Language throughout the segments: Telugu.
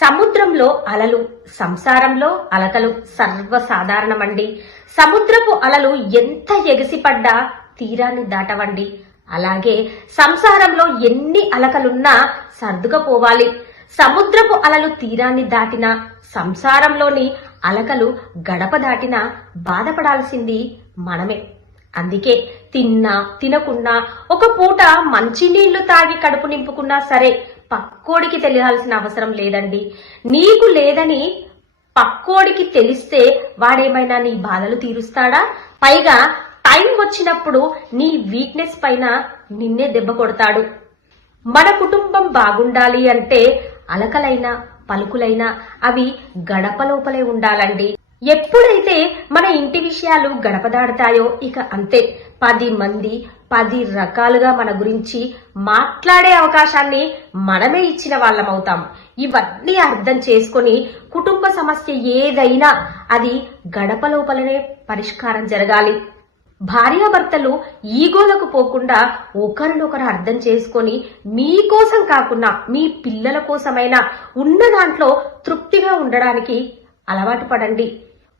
సముద్రంలో అలలు, సంసారంలో అలకలు సర్వసాధారణమండి. సముద్రపు అలలు ఎంత ఎగిసిపడ్డా తీరాన్ని దాటవండి. అలాగే సంసారంలో ఎన్ని అలకలున్నా సర్దుకపోవాలి. సముద్రపు అలలు తీరాన్ని దాటినా, సంసారంలోని అలకలు గడప దాటినా బాధపడాల్సింది మనమే. అందుకే తిన్నా తినకున్నా, ఒక పూట మంచినీళ్లు తాగి కడుపు నింపుకున్నా సరే పక్కోడికి తెలియాల్సిన అవసరం లేదండి. నీకు లేదని పక్కోడికి తెలిస్తే వాడేమైనా నీ బాధలు తీరుస్తాడా? పైగా టైం వచ్చినప్పుడు నీ వీక్నెస్ పైన నిన్నే దెబ్బ కొడతాడు. మన కుటుంబం బాగుండాలి అంటే అలకలైనా పలుకులైనా అవి గడప లోపలే ఉండాలండి. ఎప్పుడైతే మన ఇంటి విషయాలు గడప దాడతాయో ఇక అంతే. 10 మంది 10 రకాలుగా మన గురించి మాట్లాడే అవకాశాన్ని మనమే ఇచ్చిన వాళ్ళమవుతాం. ఇవన్నీ అర్థం చేసుకొని కుటుంబ సమస్య ఏదైనా అది గడప లోపలనే పరిష్కారం జరగాలి. భార్యాభర్తలు ఈగోలకు పోకుండా ఒకరినొకరు అర్థం చేసుకొని మీకోసం కాకుండా మీ పిల్లల కోసమైనా ఉన్న దాంట్లో తృప్తిగా ఉండడానికి అలవాటు పడండి.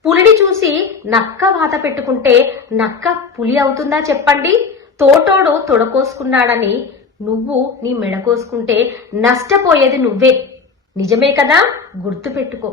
పులిని చూసి నక్క వాత పెట్టుకుంటే నక్క పులి అవుతుందా చెప్పండి? తోటోడు తొడకోసుకున్నాడని నువ్వు నీ మెడ కోసుకుంటే నష్టపోయేది నువ్వే. నిజమే కదా? గుర్తు పెట్టుకో.